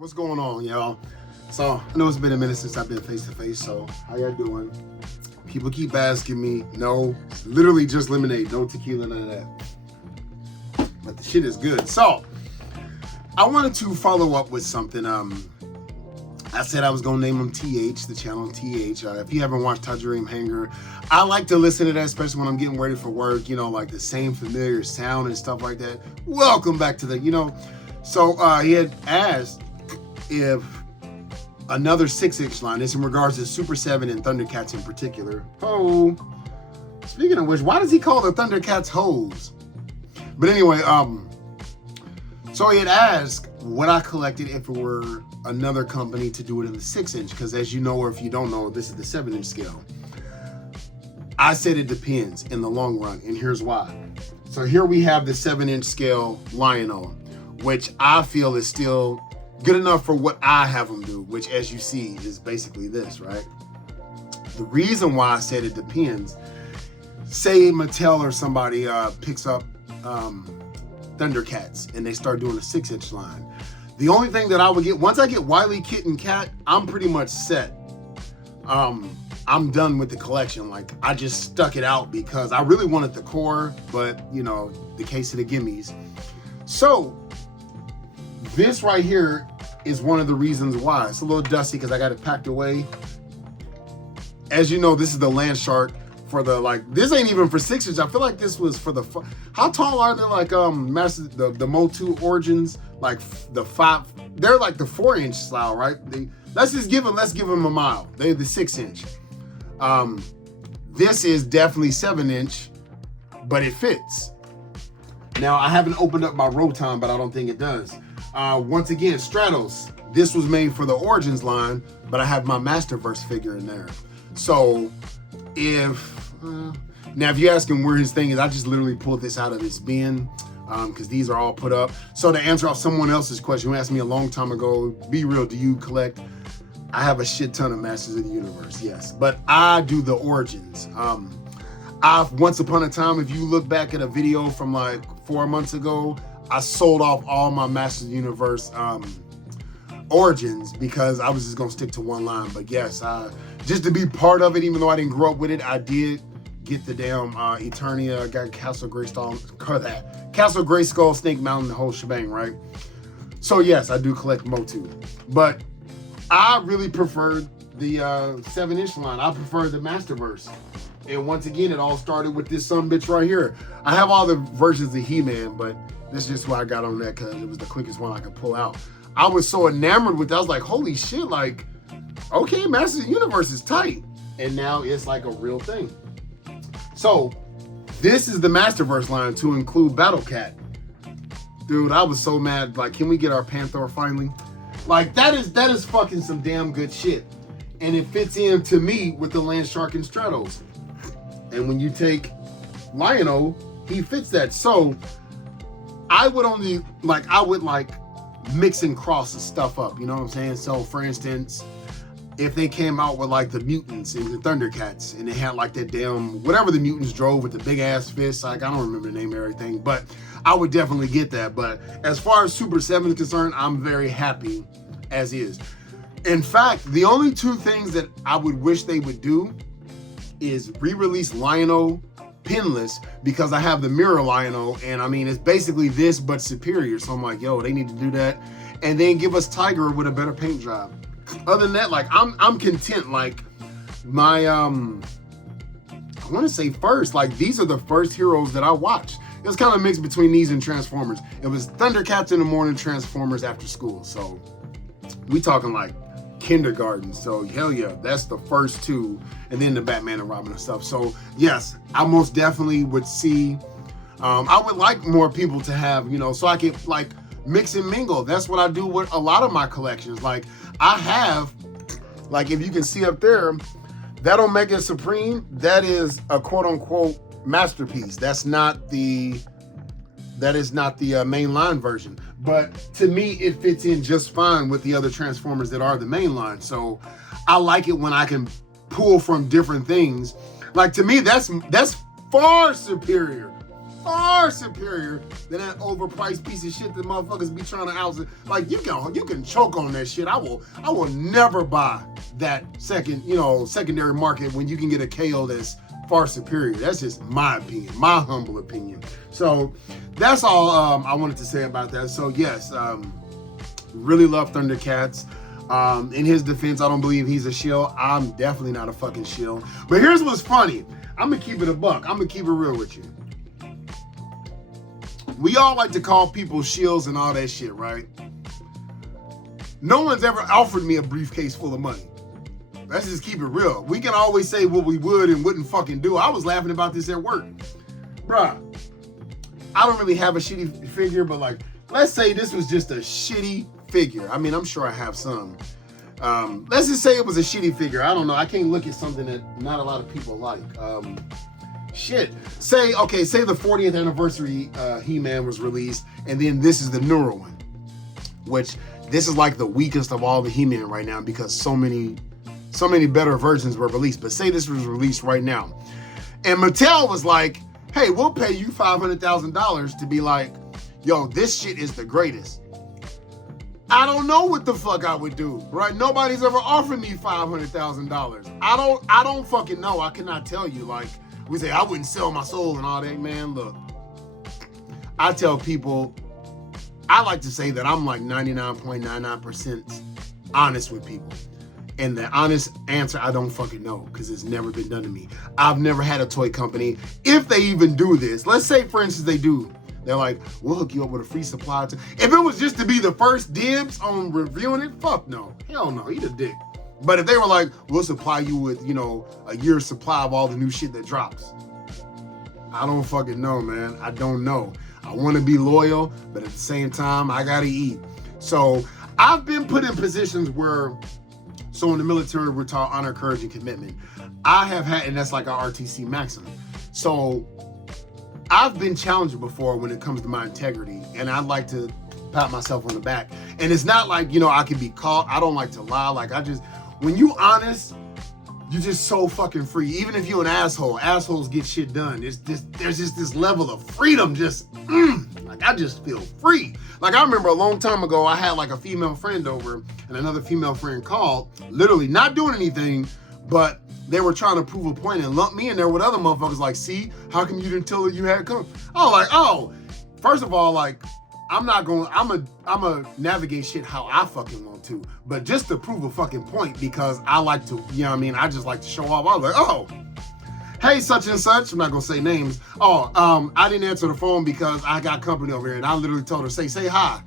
What's going on, y'all? So I know it's been a minute since I've been face to face, so how y'all doing? People keep asking me. No, literally just lemonade, no tequila, none of that. But the shit is good. So I wanted to follow up with something. I said I was gonna name them TH, the channel TH. If you haven't watched Dream Hanger, I like to listen to that, especially when I'm getting ready for work, you know, like the same familiar sound and stuff like that. Welcome back to the, you know. So he had asked if another 6-inch line, this in regards to Super 7 and ThunderCats in particular. Oh, speaking of which, why does he call the ThunderCats hoes? But anyway, so he had asked what I collected if it were another company to do it in the 6-inch, because as you know, or if you don't know, this is the 7-inch scale. I said it depends in the long run, and here's why. So here we have the 7-inch scale Lion-O, which I feel is still good enough for what I have them do, which as you see is basically this, right? The reason why I said it depends, say Mattel or somebody picks up ThunderCats and they start doing a 6-inch line. The only thing that I would get, once I get Wily, Kit, and Cat, I'm pretty much set. I'm done with the collection. Like, I just stuck it out because I really wanted the core, but you know, the case of the gimmies. So this right here is one of the reasons why. It's a little dusty because I got it packed away. As you know, this is the Land Shark for the, like, this ain't even for 6-inch. I feel like this was for the, how tall are they? Like, Master, the Motu Origins, like the 5, they're like the 4-inch style, right? Let's give them a mile. They're the 6-inch. This is definitely 7-inch, but it fits. Now, I haven't opened up my Rotom, but I don't think it does. Once again, Stratos. This was made for the Origins line, but I have my Masterverse figure in there. So, now if you're asking where his thing is, I just literally pulled this out of his bin, because these are all put up. So to answer off someone else's question who asked me a long time ago, be real, do you collect? I have a shit ton of Masters of the Universe, yes. But I do the Origins. I've once upon a time, if you look back at a video from like 4 months ago, I sold off all my Masters of the Universe Origins because I was just gonna stick to one line. But yes, just to be part of it, even though I didn't grow up with it, I did get the damn Eternia, got Castle Grayskull, Snake Mountain, the whole shebang, right? So yes, I do collect Motu, but I really preferred the 7-inch line. I prefer the Masterverse. And once again, it all started with this sumbitch right here. I have all the versions of He-Man, but this is just why I got on that because it was the quickest one I could pull out. I was so enamored with that. I was like, holy shit, like, okay, Masters of the Universe is tight. And now it's like a real thing. So this is the Masterverse line to include Battle Cat. Dude, I was so mad. Like, can we get our Panther finally? Like, that is fucking some damn good shit. And it fits in to me with the Land Shark and Stratos. And when you take Lion-O, he fits that. So I would only, like, mix and cross the stuff up, you know what I'm saying? So for instance, if they came out with like the mutants and the ThunderCats and they had like that damn, whatever the mutants drove with the big ass fists, like, I don't remember the name of everything, but I would definitely get that. But as far as Super 7 is concerned, I'm very happy as is. In fact, the only two things that I would wish they would do is re-release Lion-O pinless, because I have the mirror Lion-O, and I mean, it's basically this but superior. So I'm like, yo, they need to do that, and then give us Tiger with a better paint job. Other than that, like, I'm content. Like, my I want to say first, like, these are the first heroes that I watched. It was kind of mixed between these and Transformers. It was ThunderCats in the morning, Transformers after school. So we talking like kindergarten. So hell yeah, that's the first two, and then the Batman and Robin and stuff. So yes, I most definitely would see, I would like more people to have, you know, so I can like mix and mingle. That's what I do with a lot of my collections. Like, I have, like, if you can see up there, that Omega Supreme, that is a quote unquote masterpiece. That is not the mainline version. But to me, it fits in just fine with the other Transformers that are the mainline. So I like it when I can pull from different things. Like, to me, that's far superior far superior than that overpriced piece of shit that motherfuckers be trying to out. Like you can choke on that shit. I will never buy that secondary market when you can get a KO that's far superior. That's just my opinion, my humble opinion. So that's all I wanted to say about that. So yes, really love ThunderCats. In his defense, I don't believe he's a shill. I'm definitely not a fucking shill. But here's what's funny. I'm gonna keep it a buck. I'm gonna keep it real with you. We all like to call people shills and all that shit, right? No one's ever offered me a briefcase full of money. Let's just keep it real. We can always say what we would and wouldn't fucking do. I was laughing about this at work. Bruh, I don't really have a shitty figure, but like, let's say this was just a shitty figure. I mean, I'm sure I have some. Let's just say it was a shitty figure. I don't know. I can't look at something that not a lot of people like. Shit. Say the 40th anniversary He-Man was released, and then this is the newer one, which this is like the weakest of all the He-Man right now because so many better versions were released. But say this was released right now, and Mattel was like, hey, we'll pay you $500,000 to be like, yo, this shit is the greatest. I don't know what the fuck I would do, right? Nobody's ever offered me $500,000. I don't fucking know. I cannot tell you. Like, we say, I wouldn't sell my soul and all that, man. Look, I tell people, I like to say that I'm like 99.99% honest with people. And the honest answer, I don't fucking know, because it's never been done to me. I've never had a toy company, if they even do this. Let's say, for instance, they do. They're like, we'll hook you up with a free supply. If it was just to be the first dibs on reviewing it, fuck no. Hell no, eat a dick. But if they were like, we'll supply you with, a year's supply of all the new shit that drops. I don't fucking know, man. I don't know. I want to be loyal, but at the same time, I gotta eat. So I've been put in positions where, so in the military, we're taught honor, courage, and commitment. I have had, and that's like our RTC maxim. So I've been challenged before when it comes to my integrity, and I'd like to pat myself on the back. And it's not like, I can be caught. I don't like to lie. Like when you honest, you're just so fucking free. Even if you're an asshole, assholes get shit done. There's just this level of freedom. Like I just feel free. Like I remember a long time ago, I had like a female friend over, and another female friend called, literally not doing anything, but they were trying to prove a point and lump me in there with other motherfuckers like, see, how come you didn't tell her you had come? Oh, like, oh, first of all, like, I'm a navigate shit how I fucking want to, but just to prove a fucking point, because I like to, I just like to show off. I was like, oh, hey, such and such, I'm not gonna say names. Oh, I didn't answer the phone because I got company over here, and I literally told her, say hi.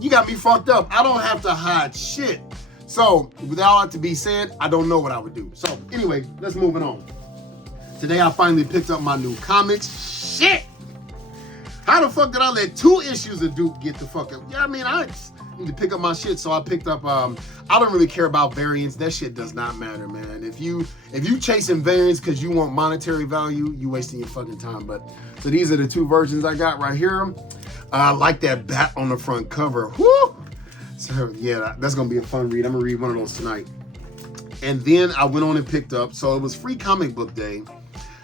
You got me fucked up. I don't have to hide shit. So, with all that to be said, I don't know what I would do. So, anyway, let's move on. Today, I finally picked up my new comics. Shit! How the fuck did I let 2 issues of Duke get the fuck up? I need to pick up my shit, so I picked up, I don't really care about variants. That shit does not matter, man. If you chasing variants because you want monetary value, you wasting your fucking time. But, so these are the 2 versions I got right here. I like that bat on the front cover. Woo! So yeah, that's gonna be a fun read. I'm gonna read one of those tonight. And then I went on and picked up, so it was free comic book day.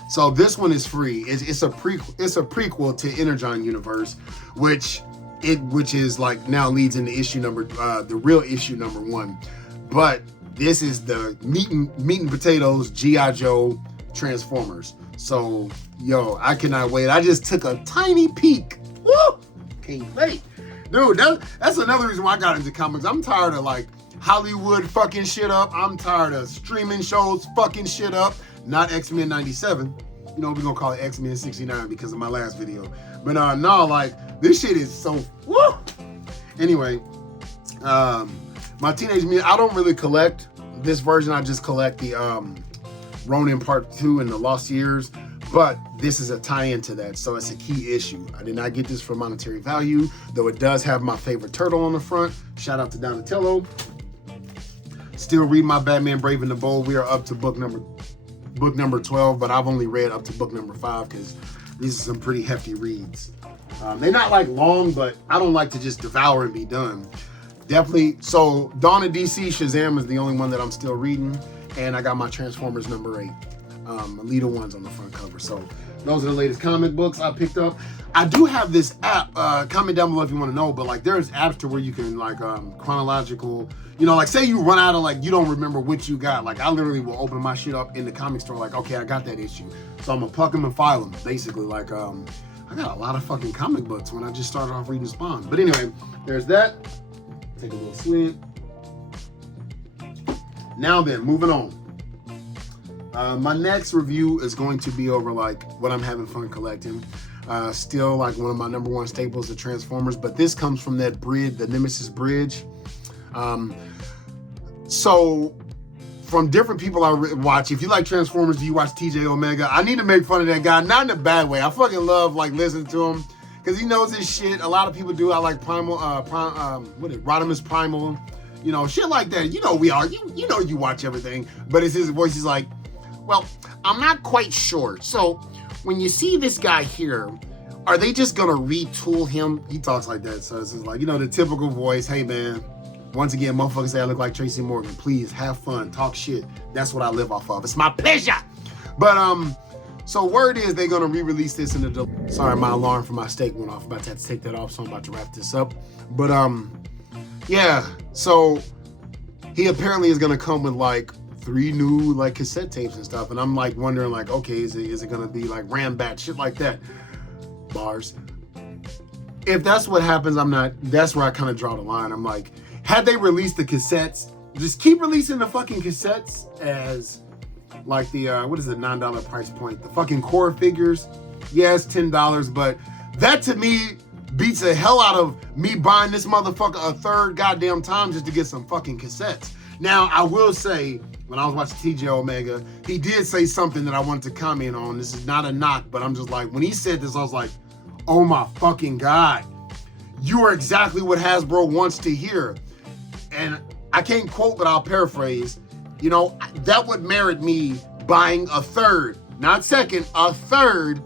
So this one is free. It's a prequel to Energon Universe, which is like now leads into issue number the real issue number 1. But this is the meat and potatoes G.I. Joe Transformers. So yo, I cannot wait. I just took a tiny peek. Woo! Can't wait. Dude, that's another reason why I got into comics. I'm tired of like Hollywood fucking shit up. I'm tired of streaming shows fucking shit up. Not X-Men 97. We're gonna call it X-Men 69 because of my last video. But no, like this shit is so woo. Anyway, my Teenage Mutant, I don't really collect this version. I just collect the Ronin Part 2 and the Lost Years. But this is a tie-in to that, so it's a key issue. I did not get this for monetary value, though it does have my favorite turtle on the front. Shout out to Donatello. Still read my Batman Brave and the Bold. We are up to book number 12, but I've only read up to book number 5 because these are some pretty hefty reads. They're not like long, but I don't like to just devour and be done. Definitely, so Dawn of DC, Shazam is the only one that I'm still reading, and I got my Transformers number 8. Alita one's on the front cover. So Those are the latest comic books I picked up. I do have this app. Comment down below if you want to know. But like, there's apps to where you can like chronological. You know, like say you run out of like you don't remember what you got. Like I literally will open my shit up in the comic store. Like okay, I got that issue, so I'm gonna pluck them and file them. Basically, like I got a lot of fucking comic books when I just started off reading Spawn. But anyway, there's that. Take a little swig. Now then, moving on. My next review is going to be over like what I'm having fun collecting. Still like one of my #1 staples, the Transformers, but this comes from that bridge, the Nemesis bridge. So from different people I watch, if you like Transformers, do you watch TJ Omega? I need to make fun of that guy, not in a bad way. I fucking love like listening to him because he knows his shit. A lot of people do. I like Primal, Rodimus Primal, you know, shit like that. You know we are. You know you watch everything, but it's his voice. He's like, well, I'm not quite sure. So when you see this guy here, are they just gonna retool him? He talks like that. So it's just like, you know, the typical voice. Hey man, once again, motherfuckers say I look like Tracy Morgan. Please have fun, talk shit. That's what I live off of. It's my pleasure. But so word is they're gonna re-release this in the. Sorry, my alarm for my steak went off. About to have to take that off, so I'm about to wrap this up. But yeah. So he apparently is gonna come with like 3 new like cassette tapes and stuff, and I'm like wondering like, okay, is it gonna be like Rambat shit like that? Bars. If that's what happens, I'm not. That's where I kind of draw the line. I'm like, had they released the cassettes, just keep releasing the fucking cassettes as like the what is the $9 price point? The fucking core figures. Yes, $10, but that to me beats the hell out of me buying this motherfucker a third goddamn time just to get some fucking cassettes. Now I will say, when I was watching TJ Omega, he did say something that I wanted to comment on. This is not a knock, but I'm just like, when he said this, I was like, oh my fucking God. You are exactly what Hasbro wants to hear. And I can't quote, but I'll paraphrase. You know, that would merit me buying a third, not second, a third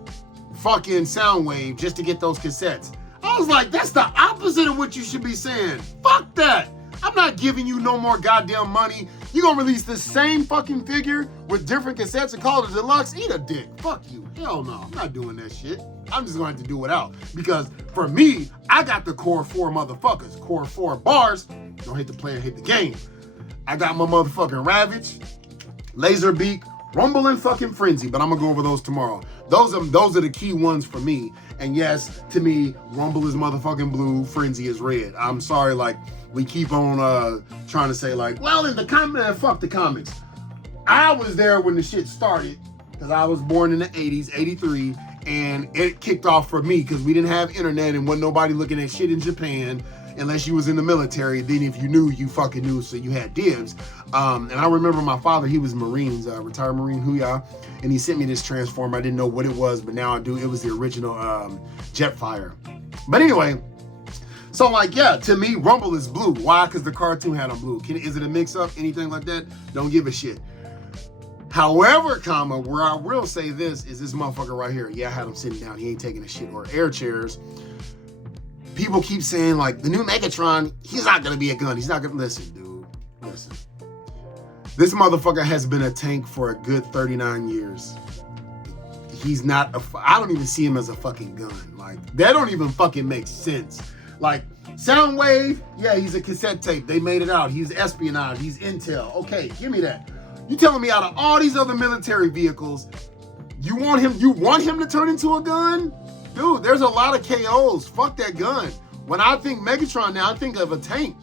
fucking Soundwave just to get those cassettes. I was like, that's the opposite of what you should be saying. Fuck that. I'm not giving you no more goddamn money. You gonna release the same fucking figure with different cassettes and call it a deluxe? Eat a dick. Fuck you. Hell no. I'm not doing that shit. I'm just going to have to do it out. Because for me, I got the core 4 motherfuckers. Core 4 bars. Don't hate the player, hate the game. I got my motherfucking Ravage, Laserbeak, Rumble, and fucking Frenzy. But I'm going to go over those tomorrow. Those are the key ones for me. And yes, to me, Rumble is motherfucking blue, Frenzy is red. I'm sorry, like, we keep on trying to say like, well, in the comics, fuck the comics. I was there when the shit started because I was born in the 80s, 83, and it kicked off for me because we didn't have internet and wasn't nobody looking at shit in Japan unless you was in the military. Then if you knew, you fucking knew, so you had dibs. And I remember my father, he was Marines, retired Marine, hooyah, and he sent me this Transformer. I didn't know what it was, but now I do. It was the original Jetfire. But anyway, so like, yeah, to me, Rumble is blue. Why? Because the cartoon had on blue. Is it a mix-up? Anything like that? Don't give a shit. However, where I will say this is this motherfucker right here. Yeah, I had him sitting down. He ain't taking a shit or air chairs. People keep saying like, the new Megatron, he's not going to be a gun. He's not going to, listen, dude, listen. This motherfucker has been a tank for a good 39 years. He's not, I don't even see him as a fucking gun. Like, that don't even fucking make sense. Like, Soundwave, yeah, he's a cassette tape. They made it out. He's espionage. He's intel. Okay, give me that. You telling me out of all these other military vehicles, you want him to turn into a gun? Dude, there's a lot of KOs. Fuck that gun. When I think Megatron now, I think of a tank.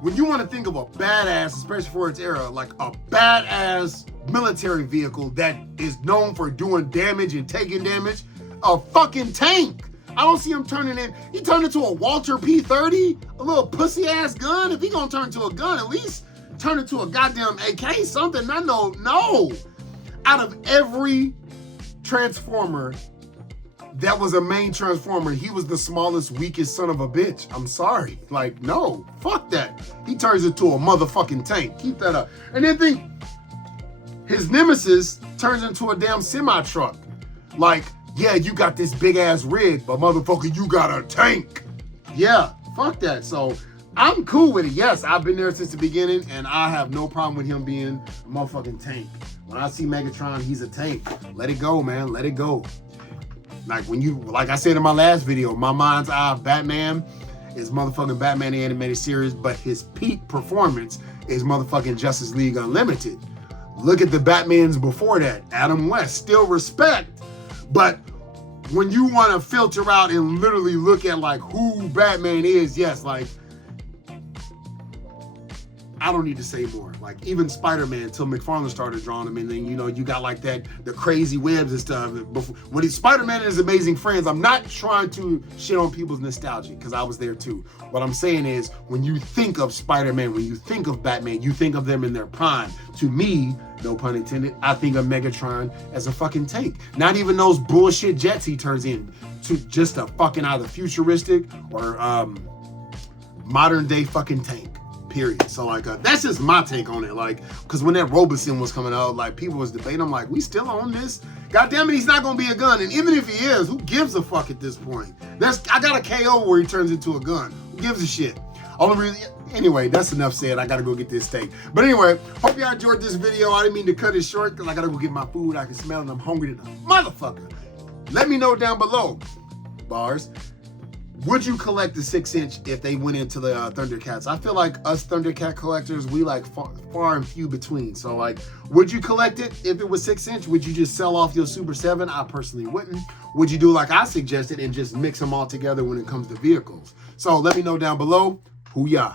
When you want to think of a badass, especially for its era, like a badass military vehicle that is known for doing damage and taking damage, a fucking tank. I don't see him turning in. He turned into a Walter P30, a little pussy ass gun. If he gonna turn into a gun, at least turn into a goddamn AK, something. I know, no. Out of every Transformer that was a main Transformer, he was the smallest, weakest son of a bitch. I'm sorry. Like, no, fuck that. He turns into a motherfucking tank. Keep that up. And then think, his nemesis turns into a damn semi-truck. Like, yeah, you got this big ass rig, but motherfucker, you got a tank. Yeah, fuck that. So I'm cool with it. Yes, I've been there since the beginning, and I have no problem with him being a motherfucking tank. When I see Megatron, he's a tank. Let it go, man. Let it go. Like when you, like I said in my last video, my mind's eye of Batman is motherfucking Batman the Animated Series, but his peak performance is motherfucking Justice League Unlimited. Look at the Batmans before that. Adam West, still respect, but when you want to filter out and literally look at like who Batman is, yes, like I don't need to say more. Like even Spider-Man, until McFarlane started drawing him, and then you know you got like the crazy webs and stuff. When Spider-Man and his amazing friends, I'm not trying to shit on people's nostalgia because I was there too. What I'm saying is when you think of Spider-Man, when you think of Batman, you think of them in their prime. To me, no pun intended, I think of Megatron as a fucking tank. Not even those bullshit jets he turns in to just a fucking either futuristic or modern day fucking tank. Period. So like that's just my take on it. Like, because when that Robeson was coming out, like people was debating. I'm like, we still on this? God damn it, he's not gonna be a gun. And even if he is, who gives a fuck at this point? I got a KO where he turns into a gun. Who gives a shit? Anyway, that's enough said. I gotta go get this steak. But anyway, hope y'all enjoyed this video. I didn't mean to cut it short because I gotta go get my food. I can smell it. I'm hungry to the motherfucker. Let me know down below, bars. Would you collect the 6-inch if they went into the ThunderCats? I feel like us ThunderCat collectors, we like far and few between. So like, would you collect it if it was 6-inch? Would you just sell off your Super 7? I personally wouldn't. Would you do like I suggested and just mix them all together when it comes to vehicles? So let me know down below. Hoo-yah.